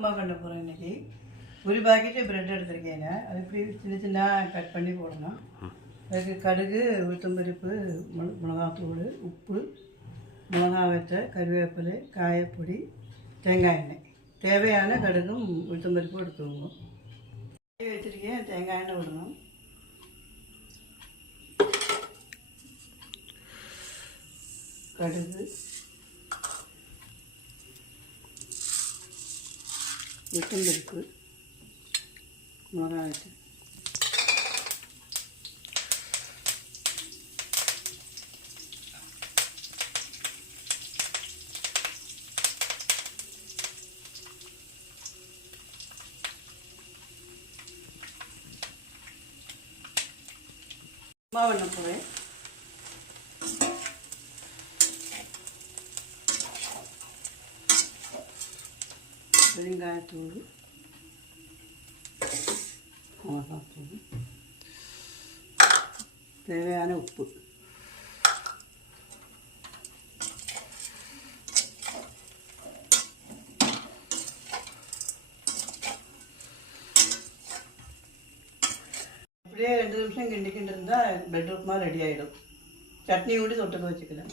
உப்புமா பண்ண போகிறேன் இன்றைக்கி. ஒரு பாக்கெட்டு ப்ரெட் எடுத்துருக்கேங்க. அது இப்படி சின்ன சின்ன கட் பண்ணி போடணும். அதுக்கு கடுகு, உளுத்தம்பருப்பு, மிளகாத்தூள், உப்பு, மிளகா வத்தல், கருவேப்பிலை, காயப்பொடி, தேங்காய் எண்ணெய். தேவையான கடுகும் உளுத்தம்பருப்பும் எடுத்துக்கோங்க. வச்சுருக்கேன், தேங்காய் எண்ணெய் விடணும். கடுகு, உளுத்தம்பருப்பு, மிளகாய் வத்தல், பண்ண போகிறேன். பெருங்காயத்தூள், மிளகாத்தூள், தேவையான உப்பு, அப்படியே 2 நிமிஷம் கிண்டிக்கிட்டு இருந்தால் பெட் உப்புமா ரெடி ஆகிடும். சட்னி கூட தொட்டுக்க வச்சுக்கலாம்.